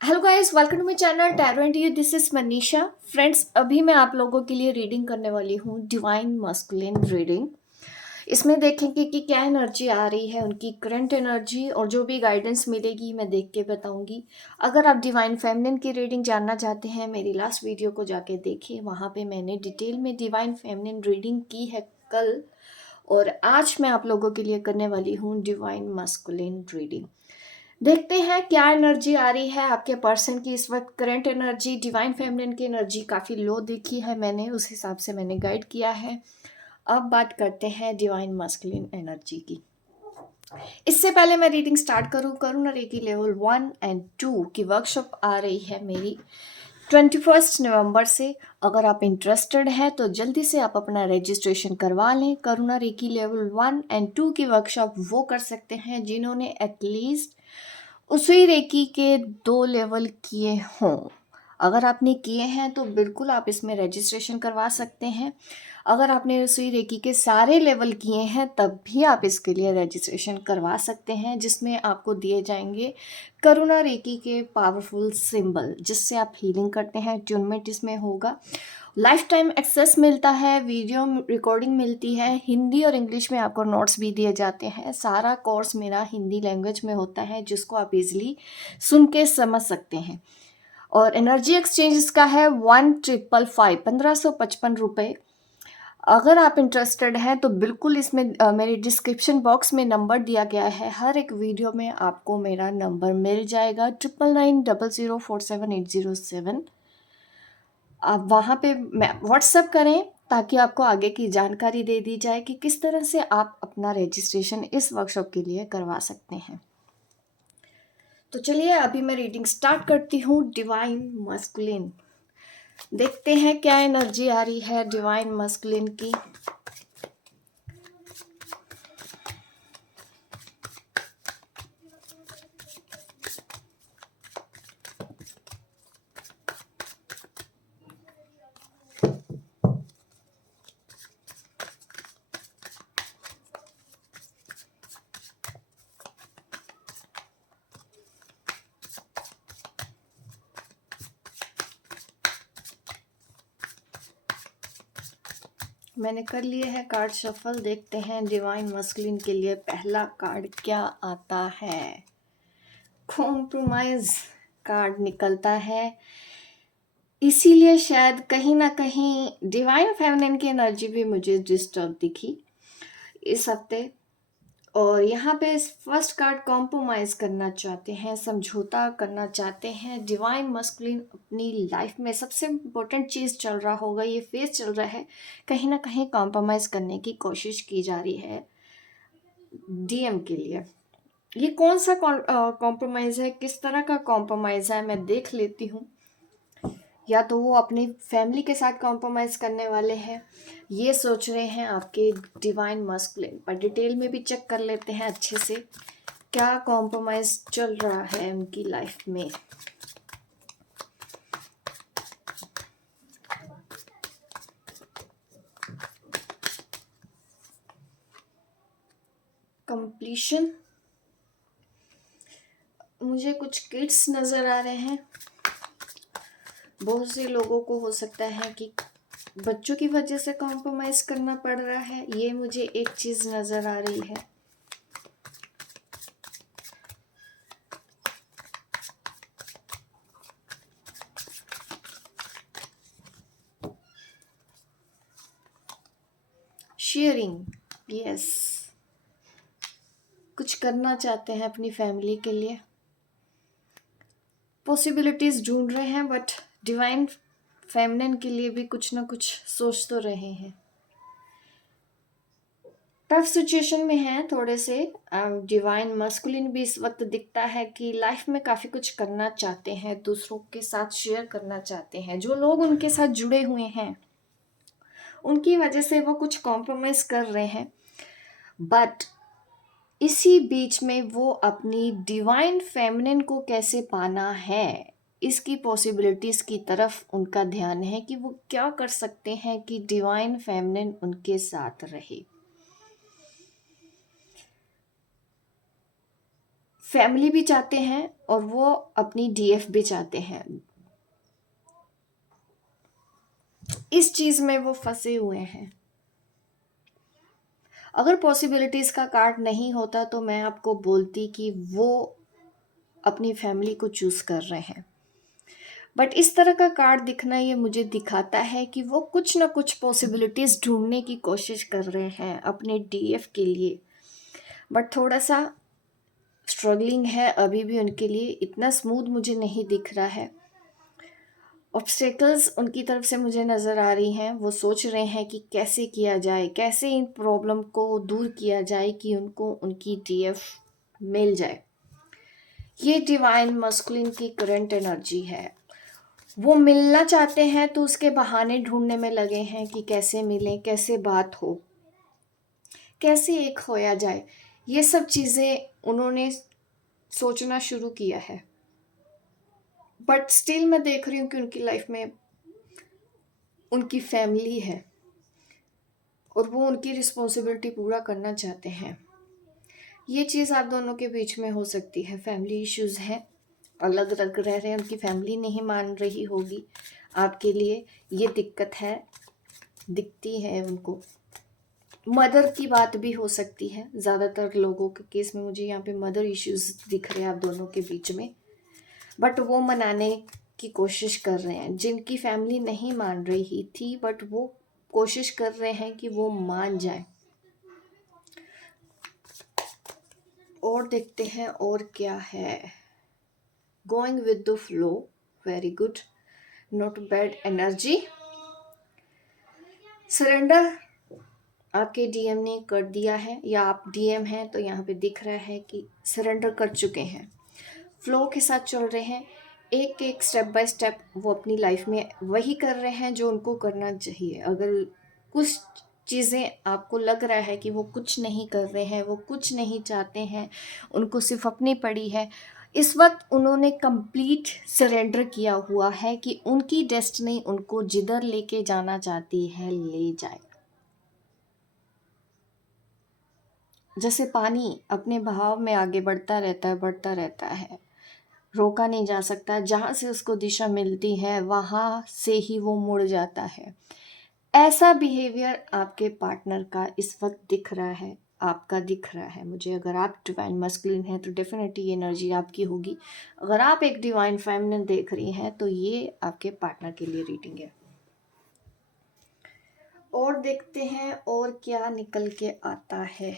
Hello guys, welcome to my channel tarot and you. This is Manisha. Friends, अभी मैं आप लोगों के लिए रीडिंग करने वाली हूँ, डिवाइन मस्कुलिन रीडिंग। इसमें देखेंगे कि क्या एनर्जी आ रही है, उनकी करंट एनर्जी, और जो भी गाइडेंस मिलेगी मैं देख के बताऊंगी। अगर आप डिवाइन फेमिनिन की रीडिंग जानना चाहते हैं, मेरी लास्ट वीडियो को जाके देखिए, वहाँ पे मैंने डिटेल में डिवाइन फेमिनिन रीडिंग की है कल। और आज मैं आप लोगों के लिए करने वाली हूँ डिवाइन मस्कुलिन रीडिंग। देखते हैं क्या एनर्जी आ रही है आपके पर्सन की इस वक्त। करंट एनर्जी, डिवाइन फेमिनिन की एनर्जी काफ़ी लो देखी है मैंने, उस हिसाब से मैंने गाइड किया है। अब बात करते हैं डिवाइन मस्कुलिन एनर्जी की। इससे पहले मैं रीडिंग स्टार्ट करूँ ना, रेकी लेवल 1 और 2 की वर्कशॉप आ रही है मेरी 21 नवंबर से। अगर आप इंटरेस्टेड हैं तो जल्दी से आप अपना रजिस्ट्रेशन करवा लें। करुणा रेकी लेवल 1 और 2 की वर्कशॉप वो कर सकते हैं जिन्होंने एटलीस्ट उसी रेकी के 2 लेवल किए हों। अगर आपने किए हैं तो बिल्कुल आप इसमें रजिस्ट्रेशन करवा सकते हैं। अगर आपने उसी रेकी के सारे लेवल किए हैं तब भी आप इसके लिए रजिस्ट्रेशन करवा सकते हैं, जिसमें आपको दिए जाएंगे करुणा रेकी के पावरफुल सिंबल, जिससे आप हीलिंग करते हैं। ट्यूनमेंट इसमें होगा, लाइफ टाइम एक्सेस मिलता है, वीडियो रिकॉर्डिंग मिलती है, हिंदी और इंग्लिश में आपको नोट्स भी दिए जाते हैं। सारा कोर्स मेरा हिंदी लैंग्वेज में होता है, जिसको आप इजीली सुन के समझ सकते हैं। और एनर्जी एक्सचेंज इसका है 1555 1555 रुपये। अगर आप इंटरेस्टेड हैं तो बिल्कुल इसमें मेरे डिस्क्रिप्शन बॉक्स में नंबर दिया गया है, हर एक वीडियो में आपको मेरा नंबर मिल जाएगा 9990047807। आप वहाँ पे व्हाट्सएप करें ताकि आपको आगे की जानकारी दे दी जाए कि किस तरह से आप अपना रजिस्ट्रेशन इस वर्कशॉप के लिए करवा सकते हैं। तो चलिए अभी मैं रीडिंग स्टार्ट करती हूँ डिवाइन मस्कुलिन। देखते हैं क्या एनर्जी आ रही है डिवाइन मस्कुलिन की। मैंने कर लिए हैं कार्ड शफल। देखते हैं डिवाइन मस्कुलिन के लिए पहला कार्ड क्या आता है। कॉम्प्रोमाइज कार्ड निकलता है, इसीलिए शायद कहीं ना कहीं डिवाइन फेमिनिन की एनर्जी भी मुझे डिस्टर्ब दिखी इस हफ्ते। और यहाँ पे फर्स्ट कार्ड कॉम्प्रोमाइज करना चाहते हैं, समझौता करना चाहते हैं। डिवाइन मस्कुलिन अपनी लाइफ में सबसे इम्पोर्टेंट चीज़ चल रहा होगा, ये फेज चल रहा है, कहीं ना कहीं कॉम्प्रोमाइज करने की कोशिश की जा रही है डीएम के लिए। ये कौन सा कॉम्प्रोमाइज है, किस तरह का कॉम्प्रोमाइज है, मैं देख लेती हूँ। या तो वो अपनी फैमिली के साथ कॉम्प्रोमाइज़ करने वाले हैं, ये सोच रहे हैं आपके डिवाइन मस्कुलिन। पर डिटेल में भी चेक कर लेते हैं अच्छे से क्या कॉम्प्रोमाइज़ चल रहा है उनकी लाइफ में। कंप्लीशन, मुझे कुछ किड्स नज़र आ रहे हैं। बहुत से लोगों को हो सकता है कि बच्चों की वजह से कॉम्प्रोमाइज़ करना पड़ रहा है, ये मुझे एक चीज़ नज़र आ रही है। शेयरिंग, यस, कुछ करना चाहते हैं अपनी फैमिली के लिए, पॉसिबिलिटीज़ ढूंढ रहे हैं, बट डिवाइन फेमिनिन के लिए भी कुछ ना कुछ सोच तो रहे हैं। टफ सिचुएशन में है थोड़े से। डिवाइन मस्कुलिन भी इस वक्त दिखता है कि लाइफ में काफ़ी कुछ करना चाहते हैं, दूसरों के साथ शेयर करना चाहते हैं। जो लोग उनके साथ जुड़े हुए हैं उनकी वजह से वो कुछ कॉम्प्रोमाइज़ कर रहे हैं, बट इसी बीच में वो अपनी डिवाइन फेमिनिन को कैसे पाना है, इसकी पॉसिबिलिटीज़ की तरफ उनका ध्यान है कि वो क्या कर सकते हैं कि डिवाइन फेमिनिन उनके साथ रहे। फैमिली भी चाहते हैं और वो अपनी डीएफ भी चाहते हैं। इस चीज में वो फंसे हुए हैं। अगर पॉसिबिलिटीज का कार्ड नहीं होता तो मैं आपको बोलती कि वो अपनी फैमिली को चूज कर रहे हैं, बट इस तरह का कार्ड दिखना ये मुझे दिखाता है कि वो कुछ ना कुछ पॉसिबिलिटीज ढूंढने की कोशिश कर रहे हैं अपने डीएफ के लिए, बट थोड़ा सा स्ट्रगलिंग है अभी भी उनके लिए, इतना स्मूथ मुझे नहीं दिख रहा है। ऑब्स्टेकल्स उनकी तरफ से मुझे नज़र आ रही हैं। वो सोच रहे हैं कि कैसे किया जाए, कैसे इन प्रॉब्लम को दूर किया जाए कि उनको उनकी डीएफ मिल जाए। ये डिवाइन मस्कुलिन की करंट एनर्जी है। वो मिलना चाहते हैं तो उसके बहाने ढूंढने में लगे हैं कि कैसे मिलें, कैसे बात हो, कैसे एक होया जाए। ये सब चीज़ें उन्होंने सोचना शुरू किया है, बट स्टिल मैं देख रही हूँ कि उनकी लाइफ में उनकी फैमिली है और वो उनकी रिस्पॉन्सिबिलिटी पूरा करना चाहते हैं। ये चीज़ आप दोनों के बीच में हो सकती है। फैमिली इश्यूज हैं, अलग अलग रह रहे हैं, उनकी फैमिली नहीं मान रही होगी आपके लिए, ये दिक्कत है, दिखती है उनको। मदर की बात भी हो सकती है। ज़्यादातर लोगों के केस में मुझे यहाँ पे मदर इश्यूज दिख रहे हैं आप दोनों के बीच में, बट वो मनाने की कोशिश कर रहे हैं। जिनकी फैमिली नहीं मान रही थी, बट वो कोशिश कर रहे हैं कि वो मान जाए। और देखते हैं और क्या है। Going with the flow, very good, not bad energy. Surrender आपके डीएम ने कर दिया है, या आप डीएम हैं तो यहाँ पे दिख रहा है कि सरेंडर कर चुके हैं, फ्लो के साथ चल रहे हैं। एक एक स्टेप बाय स्टेप वो अपनी लाइफ में वही कर रहे हैं जो उनको करना चाहिए। अगर कुछ चीज़ें आपको लग रहा है कि वो कुछ नहीं कर रहे हैं, वो कुछ नहीं चाहते हैं, उनको सिर्फ अपनी पड़ी है, इस वक्त उन्होंने कंप्लीट सरेंडर किया हुआ है कि उनकी डेस्टिनी उनको जिधर लेके जाना चाहती है ले जाए। जैसे पानी अपने बहाव में आगे बढ़ता रहता है, बढ़ता रहता है, रोका नहीं जा सकता। जहाँ से उसको दिशा मिलती है वहाँ से ही वो मुड़ जाता है। ऐसा बिहेवियर आपके पार्टनर का इस वक्त दिख रहा है, आपका दिख रहा है मुझे। अगर आप डिवाइन मस्कुलिन हैं तो डेफिनेटली ये एनर्जी आपकी होगी। अगर आप एक डिवाइन फेमिनिन देख रही हैं तो ये आपके पार्टनर के लिए रीडिंग है। और देखते हैं और क्या निकल के आता है।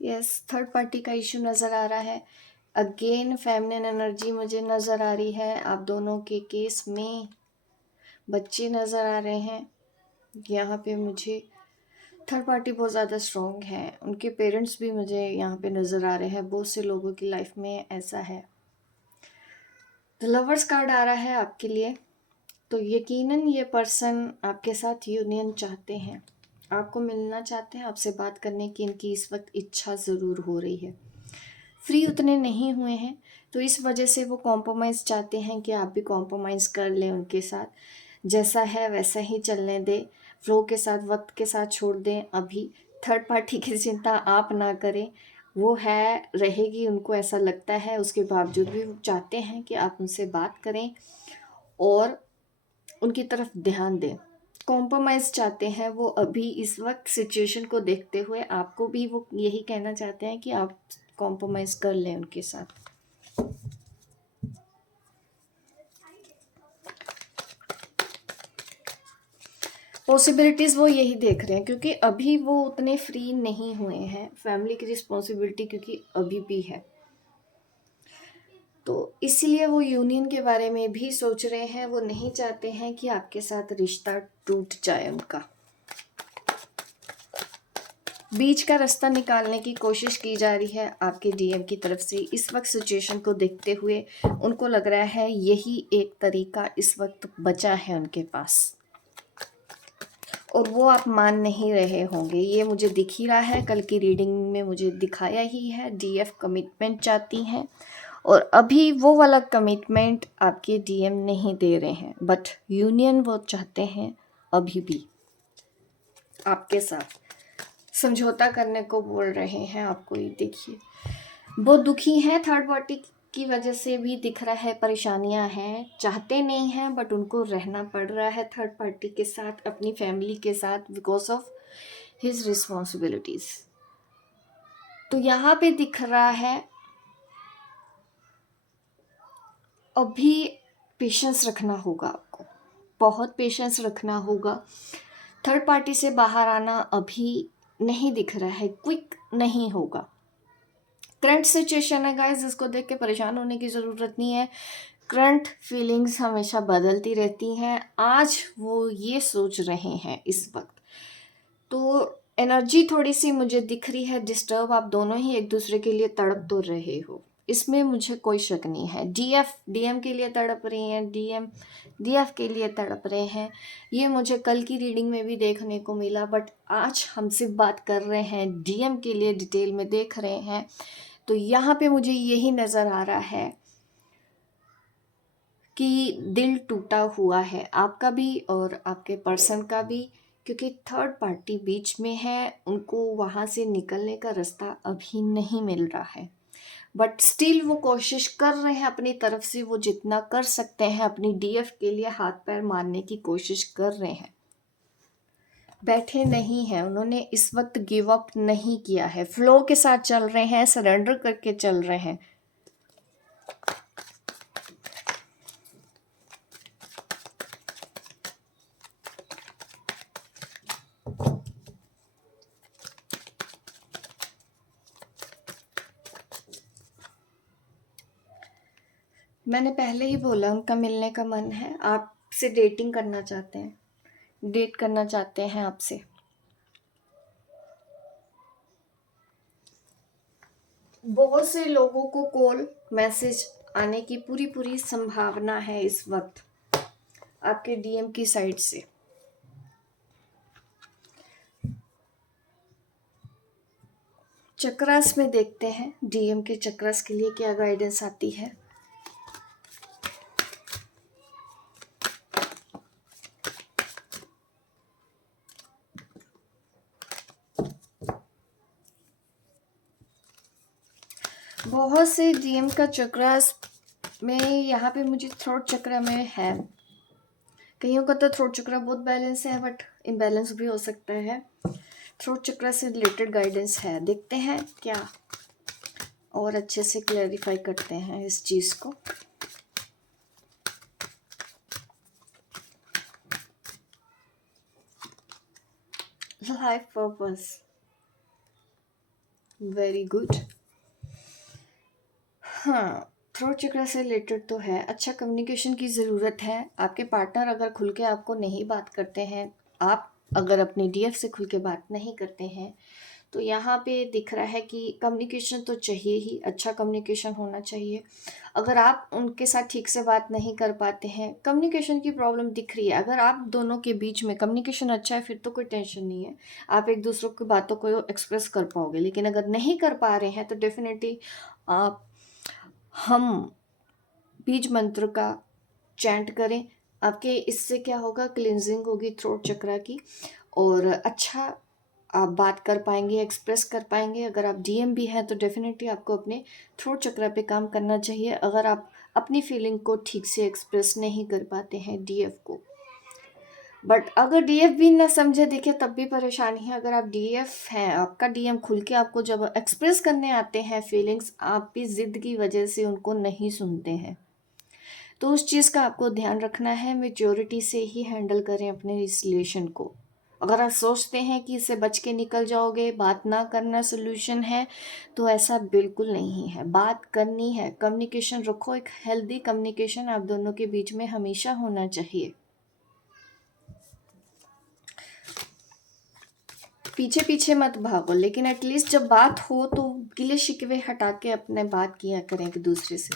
यस, थर्ड पार्टी का इशू नज़र आ रहा है। अगेन फेमिनिन एनर्जी मुझे नज़र आ रही है। आप दोनों के केस में बच्चे नज़र आ रहे हैं। यहाँ पे मुझे थर्ड पार्टी बहुत ज़्यादा स्ट्रॉन्ग है। उनके पेरेंट्स भी मुझे यहाँ पे नज़र आ रहे हैं। बहुत से लोगों की लाइफ में ऐसा है। द लवर्स कार्ड आ रहा है आपके लिए, तो यकीनन ये पर्सन आपके साथ यूनियन चाहते हैं, आपको मिलना चाहते हैं, आपसे बात करने की इनकी इस वक्त इच्छा ज़रूर हो रही है। फ्री उतने नहीं हुए हैं तो इस वजह से वो कॉम्प्रोमाइज़ चाहते हैं कि आप भी कॉम्प्रोमाइज़ कर लें उनके साथ। जैसा है वैसा ही चलने दें, फ्लो के साथ, वक्त के साथ छोड़ दें। अभी थर्ड पार्टी की चिंता आप ना करें, वो है रहेगी, उनको ऐसा लगता है। उसके बावजूद भी वो चाहते हैं कि आप उनसे बात करें और उनकी तरफ ध्यान दें। कॉम्प्रोमाइज़ चाहते हैं वो अभी इस वक्त सिचुएशन को देखते हुए। आपको भी वो यही कहना चाहते हैं कि आप कॉम्प्रोमाइज़ कर लें उनके साथ। पॉसिबिलिटीज़ वो यही देख रहे हैं क्योंकि अभी वो उतने फ्री नहीं हुए हैं। फैमिली की रिस्पॉन्सिबिलिटी क्योंकि अभी भी है, तो इसलिए वो यूनियन के बारे में भी सोच रहे हैं। वो नहीं चाहते हैं कि आपके साथ रिश्ता टूट जाए उनका। बीच का रास्ता निकालने की कोशिश की जा रही है आपके डीएम की तरफ से। इस वक्त सिचुएशन को देखते हुए उनको लग रहा है यही एक तरीका इस वक्त बचा है उनके पास, और वो आप मान नहीं रहे होंगे, ये मुझे दिख ही रहा है। कल की रीडिंग में मुझे दिखाया ही है, डीएफ कमिटमेंट चाहती हैं और अभी वो वाला कमिटमेंट आपके डीएम नहीं दे रहे हैं, बट यूनियन वो चाहते हैं अभी भी आपके साथ। समझौता करने को बोल रहे हैं आपको। ये देखिए, वो दुखी हैं, थर्ड पार्टी की वजह से भी दिख रहा है, परेशानियां हैं, चाहते नहीं हैं बट उनको रहना पड़ रहा है थर्ड पार्टी के साथ, अपनी फैमिली के साथ, बिकॉज ऑफ हिज रिस्पॉन्सिबिलिटीज। तो यहाँ पे दिख रहा है अभी पेशेंस रखना होगा आपको, बहुत पेशेंस रखना होगा। थर्ड पार्टी से बाहर आना अभी नहीं दिख रहा है, क्विक नहीं होगा। करंट सिचुएशन है गाइस, इसको देख के परेशान होने की ज़रूरत नहीं है। करंट फीलिंग्स हमेशा बदलती रहती हैं। आज वो ये सोच रहे हैं इस वक्त, तो एनर्जी थोड़ी सी मुझे दिख रही है डिस्टर्ब। आप दोनों ही एक दूसरे के लिए तड़प तो रहे हो, इसमें मुझे कोई शक नहीं है। डीएफ डीएम के लिए तड़प रही हैं, डीएम डीएफ के लिए तड़प रहे हैं। ये मुझे कल की रीडिंग में भी देखने को मिला, बट आज हम सिर्फ बात कर रहे हैं डीएम के लिए, डिटेल में देख रहे हैं। तो यहाँ पे मुझे यही नज़र आ रहा है कि दिल टूटा हुआ है आपका भी और आपके पर्सन का भी, क्योंकि थर्ड पार्टी बीच में है, उनको वहाँ से निकलने का रास्ता अभी नहीं मिल रहा है। बट स्टिल वो कोशिश कर रहे हैं अपनी तरफ से, वो जितना कर सकते हैं अपनी डीएफ के लिए हाथ पैर मारने की कोशिश कर रहे हैं। बैठे नहीं हैं उन्होंने, इस वक्त गिव अप नहीं किया है, फ्लो के साथ चल रहे हैं, सरेंडर करके चल रहे हैं। मैंने पहले ही बोला उनका मिलने का मन है, आपसे डेटिंग करना चाहते हैं, डेट करना चाहते हैं आपसे। बहुत से लोगों को कॉल मैसेज आने की पूरी पूरी संभावना है इस वक्त आपके डीएम की साइड से। चक्रास में देखते हैं डीएम के चक्रास के लिए क्या गाइडेंस आती है। बहुत से डीएम का चक्रास में यहाँ पे मुझे थ्रोट चक्र में है। कईयों का तो थ्रोट चक्र बहुत बैलेंस है, बट इम्बैलेंस भी हो सकता है। थ्रोट चक्र से रिलेटेड गाइडेंस है, देखते हैं क्या, और अच्छे से क्लैरिफाई करते हैं इस चीज़ को। Life purpose, very good. हाँ, थ्रोट चक्र से रिलेटेड तो है, अच्छा कम्युनिकेशन की ज़रूरत है। आपके पार्टनर अगर खुल के आपको नहीं बात करते हैं, आप अगर अपने डीएफ से खुल के बात नहीं करते हैं, तो यहाँ पे दिख रहा है कि कम्युनिकेशन तो चाहिए ही, अच्छा कम्युनिकेशन होना चाहिए। अगर आप उनके साथ ठीक से बात नहीं कर पाते हैं, कम्युनिकेशन की प्रॉब्लम दिख रही है। अगर आप दोनों के बीच में कम्युनिकेशन अच्छा है, फिर तो कोई टेंशन नहीं है, आप एक दूसरे की बातों को एक्सप्रेस कर पाओगे। लेकिन अगर नहीं कर पा रहे हैं तो डेफिनेटली आप हम बीज मंत्र का चैंट करें। आपके इससे क्या होगा, क्लिनजिंग होगी थ्रोट चक्र की, और अच्छा आप बात कर पाएंगे, एक्सप्रेस कर पाएंगे। अगर आप डीएम भी हैं तो डेफिनेटली आपको अपने थ्रोट चक्र पे काम करना चाहिए, अगर आप अपनी फीलिंग को ठीक से एक्सप्रेस नहीं कर पाते हैं डीएफ को। बट अगर डीएफ भी ना समझे, देखिए तब भी परेशानी है। अगर आप डीएफ हैं, आपका डीएम खुल के आपको जब एक्सप्रेस करने आते हैं फीलिंग्स, आप भी जिद की वजह से उनको नहीं सुनते हैं, तो उस चीज़ का आपको ध्यान रखना है। मेच्योरिटी से ही हैंडल करें अपने इस रिलेशन को। अगर आप सोचते हैं कि इससे बच के निकल जाओगे, बात ना करना सोल्यूशन है, तो ऐसा बिल्कुल नहीं है। बात करनी है, कम्युनिकेशन रखो, एक हेल्दी कम्युनिकेशन आप दोनों के बीच में हमेशा होना चाहिए। पीछे पीछे मत भागो, लेकिन एटलीस्ट जब बात हो तो गिले शिकवे हटा के अपने बात किया करें एक दूसरे से,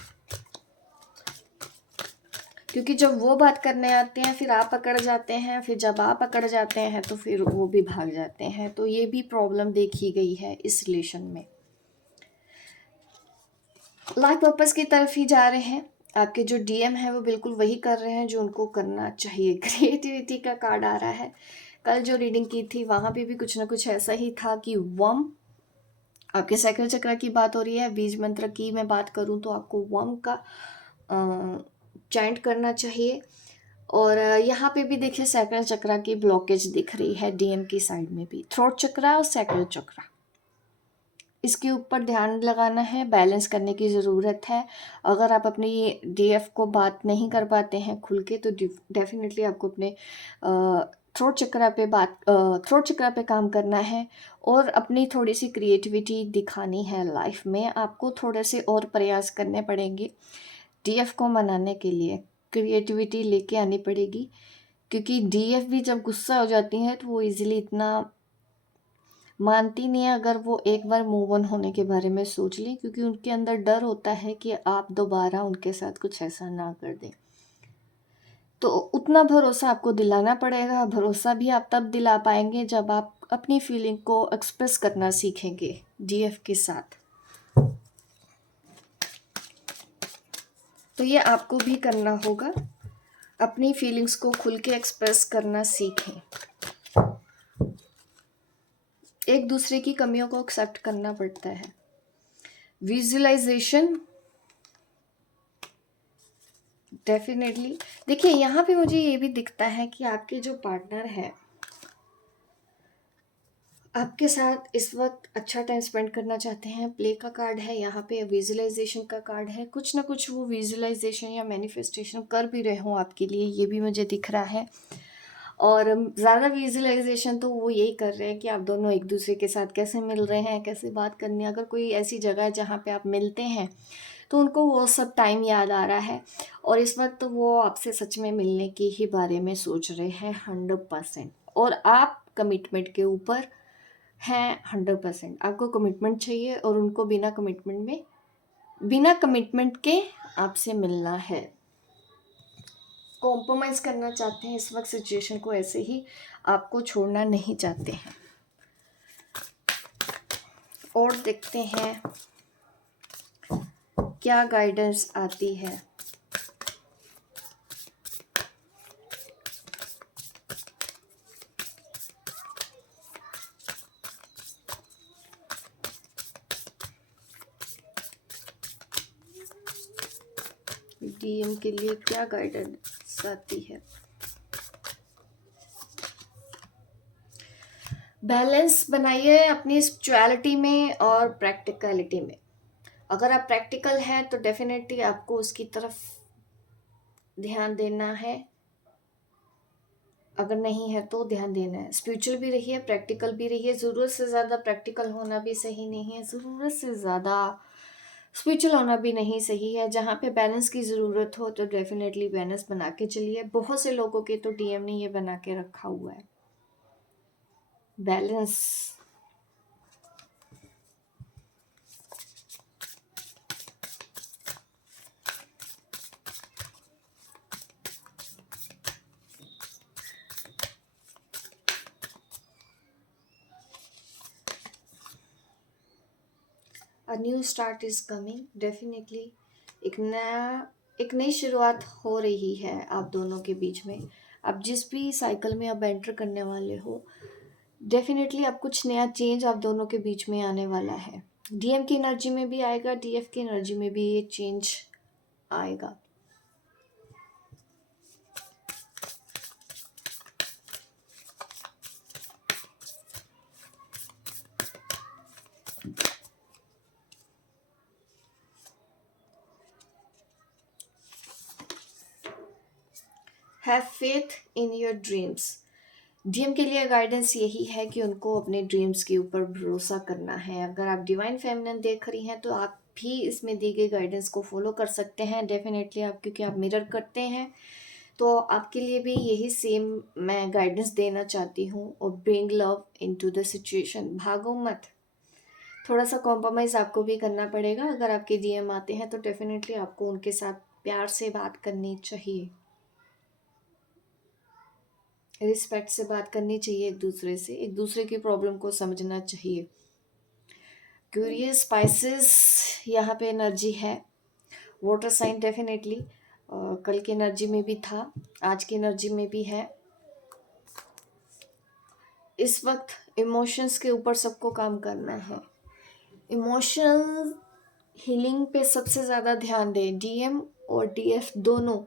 क्योंकि जब वो बात करने आते हैं फिर आप अकड़ जाते हैं, फिर जब आप अकड़ जाते हैं तो फिर वो भी भाग जाते हैं। तो ये भी प्रॉब्लम देखी गई है इस रिलेशन में। लाइफ पर्पस की तरफ ही जा रहे हैं। आपके जो डीएम है वो बिल्कुल वही कर रहे हैं जो उनको करना चाहिए। क्रिएटिविटी का कार्ड आ रहा है। कल जो रीडिंग की थी वहाँ पे भी कुछ ना कुछ ऐसा ही था कि वम, आपके सैक्रल चक्र की बात हो रही है। बीज मंत्र की मैं बात करूँ तो आपको वम का चैंट करना चाहिए। और यहाँ पे भी देखिए सैक्रल चक्र की ब्लॉकेज दिख रही है डीएम की साइड में भी। थ्रोट चक्र और सैक्रल चक्र, इसके ऊपर ध्यान लगाना है, बैलेंस करने की ज़रूरत है। अगर आप अपने ये डीएफ को बात नहीं कर पाते हैं खुल के, तो डेफिनेटली आपको अपने थ्रोट चक्र पे काम करना है और अपनी थोड़ी सी क्रिएटिविटी दिखानी है लाइफ में। आपको थोड़े से और प्रयास करने पड़ेंगे डीएफ को मनाने के लिए, क्रिएटिविटी लेके आनी पड़ेगी। क्योंकि डीएफ भी जब गुस्सा हो जाती हैं तो वो इजीली इतना मानती नहीं है अगर वो एक बार मूव ऑन होने के बारे में सोच लें, क्योंकि उनके अंदर डर होता है कि आप दोबारा उनके साथ कुछ ऐसा ना कर दें। तो उतना भरोसा आपको दिलाना पड़ेगा। भरोसा भी आप तब दिला पाएंगे जब आप अपनी फीलिंग को एक्सप्रेस करना सीखेंगे डीएफ के साथ। तो ये आपको भी करना होगा, अपनी फीलिंग्स को खुल के एक्सप्रेस करना सीखें। एक दूसरे की कमियों को एक्सेप्ट करना पड़ता है। Visualisation definitely. देखिए यहाँ पे मुझे ये भी दिखता है कि आपके जो पार्टनर है आपके साथ इस वक्त अच्छा टाइम स्पेंड करना चाहते हैं। प्ले का कार्ड है यहाँ पे, विजुअलाइजेशन का कार्ड है। कुछ ना कुछ वो विजुअलाइजेशन या मैनिफेस्टेशन कर भी रहे हों आपके लिए, ये भी मुझे दिख रहा है। और ज़्यादा विजुअलाइजेशन तो वो यही कर रहे हैं कि आप दोनों एक दूसरे के साथ कैसे मिल रहे हैं, कैसे बात करनी है। अगर कोई ऐसी जगह है जहाँ पे आप मिलते हैं तो उनको वो सब टाइम याद आ रहा है और इस वक्त वो आपसे सच में मिलने के ही बारे में सोच रहे हैं 100%। और आप कमिटमेंट के ऊपर हैं 100%। आपको कमिटमेंट चाहिए और उनको बिना कमिटमेंट के आपसे मिलना है। कॉम्प्रोमाइज़ करना चाहते हैं इस वक्त सिचुएशन को, ऐसे ही आपको छोड़ना नहीं चाहते हैं। और देखते हैं क्या गाइडेंस आती है। डीएम के लिए क्या गाइडेंस आती है। बैलेंस बनाइए अपनी स्पिरिचुअलिटी में और प्रैक्टिकलिटी में। अगर आप प्रैक्टिकल हैं तो डेफिनेटली आपको उसकी तरफ ध्यान देना है, अगर नहीं है तो ध्यान देना है। स्पिरिचुअल भी रहिए, प्रैक्टिकल भी रहिए। ज़रूरत से ज़्यादा प्रैक्टिकल होना भी सही नहीं है, ज़रूरत से ज़्यादा स्पिरिचुअल होना भी नहीं सही है। जहाँ पे बैलेंस की ज़रूरत हो तो डेफिनेटली बैलेंस बना के चलिए। बहुत से लोगों के तो डीएम ने ये बना के रखा हुआ है balance. A new start is coming definitely. एक नई शुरुआत हो रही है आप दोनों के बीच में। आप जिस भी साइकिल में अब एंटर करने वाले हो, डेफिनेटली अब कुछ नया चेंज आप दोनों के बीच में आने वाला है। डीएम की एनर्जी में भी आएगा, डीएफ की एनर्जी में भी ये चेंज आएगा। Have faith in your dreams. DM के लिए गाइडेंस यही है कि उनको अपने ड्रीम्स के ऊपर भरोसा करना है। अगर आप डिवाइन फेमिनिन देख रही हैं तो आप भी इसमें दी गई गाइडेंस को फॉलो कर सकते हैं डेफिनेटली। आप क्योंकि आप मिरर करते हैं तो आपके लिए भी यही सेम मैं गाइडेंस देना चाहती हूँ। और bring love into the situation, भागो मत। थोड़ा सा कॉम्प्रोमाइज़ आपको भी करना पड़ेगा। अगर आपके डीएम आते हैं तो डेफिनेटली आपको उनके साथ प्यार से बात करनी चाहिए, रिस्पेक्ट से बात करनी चाहिए, एक दूसरे की प्रॉब्लम को समझना चाहिए। क्यूरियस स्पाइसेस, यहाँ पे एनर्जी है। वाटर साइन डेफिनेटली कल की एनर्जी में भी था, आज की एनर्जी में भी है। इस वक्त इमोशंस के ऊपर सबको काम करना है। इमोशनल हीलिंग पे सबसे ज़्यादा ध्यान दें। डीएम और डीएफ दोनों,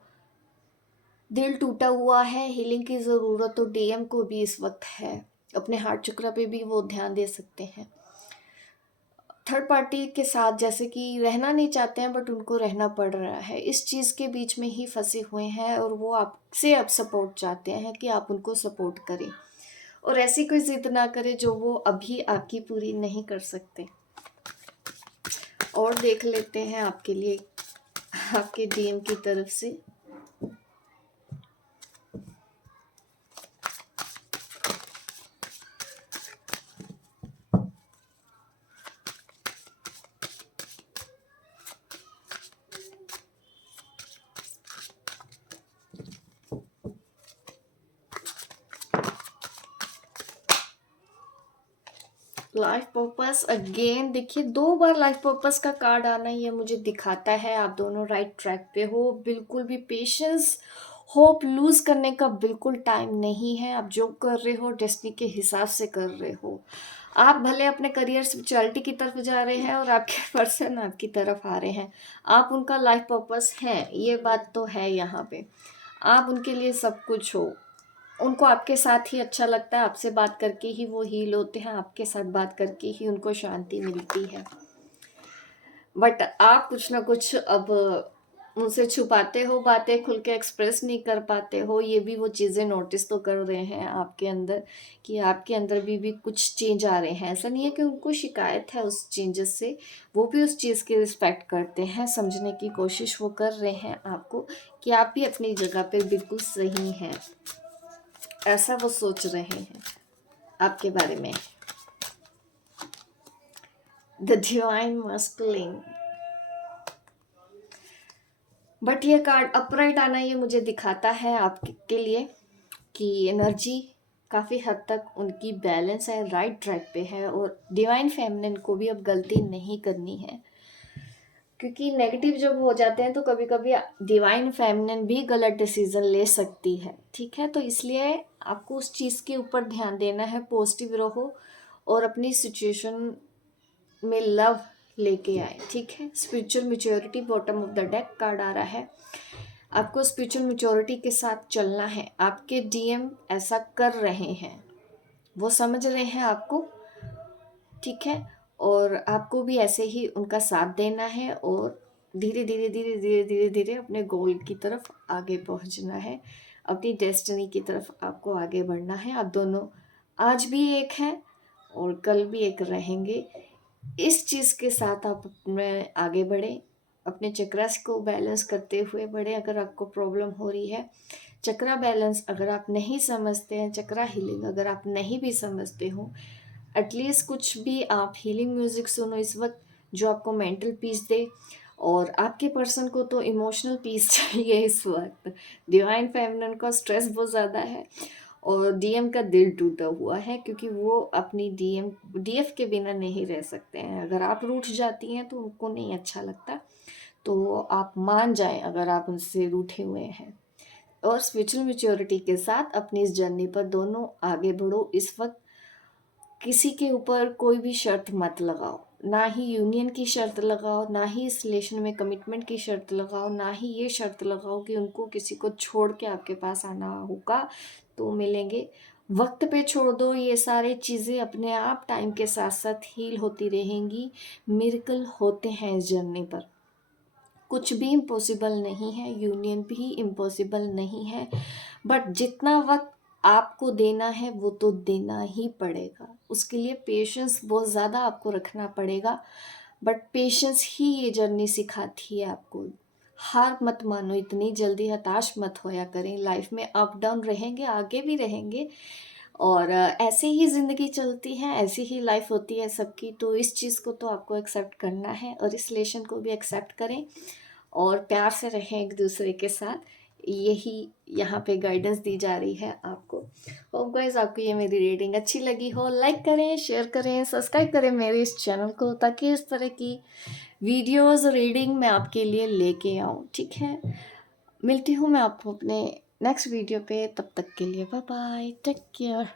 दिल टूटा हुआ है, हीलिंग की ज़रूरत तो डीएम को भी इस वक्त है। अपने हार्ट चक्र पे भी वो ध्यान दे सकते हैं। थर्ड पार्टी के साथ जैसे कि रहना नहीं चाहते हैं बट उनको रहना पड़ रहा है, इस चीज़ के बीच में ही फंसे हुए हैं और वो आपसे अब सपोर्ट चाहते हैं कि आप उनको सपोर्ट करें और ऐसी कोई ज़िद ना करें जो वो अभी आपकी पूरी नहीं कर सकते। और देख लेते हैं आपके लिए आपके डीएम की तरफ से। लाइफ पर्पस अगेन, देखिए 2 बार लाइफ पर्पस का कार्ड आना ये मुझे दिखाता है आप दोनों राइट ट्रैक पे हो। बिल्कुल भी पेशेंस, होप लूज करने का बिल्कुल टाइम नहीं है। आप जो कर रहे हो डेस्टिनी के हिसाब से कर रहे हो। आप भले अपने करियर स्पिरिचुअलिटी की तरफ जा रहे हैं और आपके पर्सन आपकी तरफ आ रहे हैं। आप उनका लाइफ पर्पस हैं, ये बात तो है। यहाँ पे आप उनके लिए सब कुछ हो। उनको आपके साथ ही अच्छा लगता है, आपसे बात करके ही वो हील होते हैं, आपके साथ बात करके ही उनको शांति मिलती है। बट आप कुछ ना कुछ अब उनसे छुपाते हो, बातें खुल के एक्सप्रेस नहीं कर पाते हो। ये भी वो चीज़ें नोटिस तो कर रहे हैं आपके अंदर कि आपके अंदर भी कुछ चेंज आ रहे हैं। ऐसा नहीं है कि उनको शिकायत है उस चेंजेस से, वो भी उस चीज़ की रिस्पेक्ट करते हैं। समझने की कोशिश वो कर रहे हैं आपको कि आप भी अपनी जगह पे बिल्कुल सही हैं, ऐसा वो सोच रहे हैं आपके बारे में। द डिवाइन मस्कुलिन, बट ये कार्ड अपराइट आना ये मुझे दिखाता है आपके लिए कि एनर्जी काफ़ी हद तक उनकी बैलेंस है, राइट ट्रैक पे है। और डिवाइन फेमिनिन को भी अब गलती नहीं करनी है, क्योंकि नेगेटिव जब हो जाते हैं तो कभी कभी डिवाइन फेमिनिन भी गलत डिसीजन ले सकती है। ठीक है, तो इसलिए आपको उस चीज़ के ऊपर ध्यान देना है। पॉजिटिव रहो और अपनी सिचुएशन में लव लेके आए। ठीक है, spiritual maturity, bottom of the deck card आ रहा है। आपको स्पिरिचुअल मैच्योरिटी के साथ चलना है। आपके डीएम ऐसा कर रहे हैं, वो समझ रहे हैं आपको। ठीक है, और आपको भी ऐसे ही उनका साथ देना है और धीरे धीरे धीरे धीरे धीरे धीरे अपने गोल की तरफ आगे पहुंचना है। अपनी डेस्टिनी की तरफ आपको आगे बढ़ना है। आप दोनों आज भी एक हैं और कल भी एक रहेंगे। इस चीज़ के साथ आप अपने आगे बढ़ें, अपने चक्रास को बैलेंस करते हुए बढ़ें। अगर आपको प्रॉब्लम हो रही है, चक्रा बैलेंस अगर आप नहीं समझते हैं, चक्रा हीलिंग अगर आप नहीं भी समझते हो, एटलीस्ट कुछ भी आप हीलिंग म्यूज़िक सुनो इस वक्त जो आपको मेंटल पीस दे। और आपके पर्सन को तो इमोशनल पीस चाहिए इस वक्त। डिवाइन फेमिनिन का स्ट्रेस बहुत ज़्यादा है और डीएम का दिल टूटा हुआ है, क्योंकि वो अपनी डीएफ के बिना नहीं रह सकते हैं। अगर आप रूठ जाती हैं तो उनको नहीं अच्छा लगता, तो आप मान जाएं अगर आप उनसे रूठे हुए हैं। और स्पिरिचुअल मैच्योरिटी के साथ अपनी इस जर्नी पर दोनों आगे बढ़ो। इस वक्त किसी के ऊपर कोई भी शर्त मत लगाओ, ना ही यूनियन की शर्त लगाओ, ना ही इस रिलेशन में कमिटमेंट की शर्त लगाओ, ना ही ये शर्त लगाओ कि उनको किसी को छोड़ के आपके पास आना होगा तो मिलेंगे। वक्त पे छोड़ दो ये सारी चीज़ें, अपने आप टाइम के साथ साथ हील होती रहेंगी। मिरेकल होते हैं इस जर्नी पर, कुछ भी इम्पॉसिबल नहीं है, यूनियन भी इम्पॉसिबल नहीं है। बट जितना वक्त आपको देना है वो तो देना ही पड़ेगा। उसके लिए पेशेंस बहुत ज़्यादा आपको रखना पड़ेगा। बट पेशेंस ही ये जर्नी सिखाती है आपको। हार मत मानो, इतनी जल्दी हताश मत होया करें। लाइफ में अप डाउन रहेंगे, आगे भी रहेंगे, और ऐसे ही ज़िंदगी चलती है, ऐसी ही लाइफ होती है सबकी। तो इस चीज़ को तो आपको एक्सेप्ट करना है, और इस रिलेशन को भी एक्सेप्ट करें और प्यार से रहें एक दूसरे के साथ। यही यहाँ पे गाइडेंस दी जा रही है आपको। होप गाइस आपको ये मेरी रीडिंग अच्छी लगी हो। लाइक करें, शेयर करें, सब्सक्राइब करें मेरे इस चैनल को, ताकि इस तरह की वीडियोस रीडिंग मैं आपके लिए लेके आऊँ। ठीक है, मिलती हूँ मैं आपको अपने नेक्स्ट वीडियो पे। तब तक के लिए बाय बाय, टेक केयर।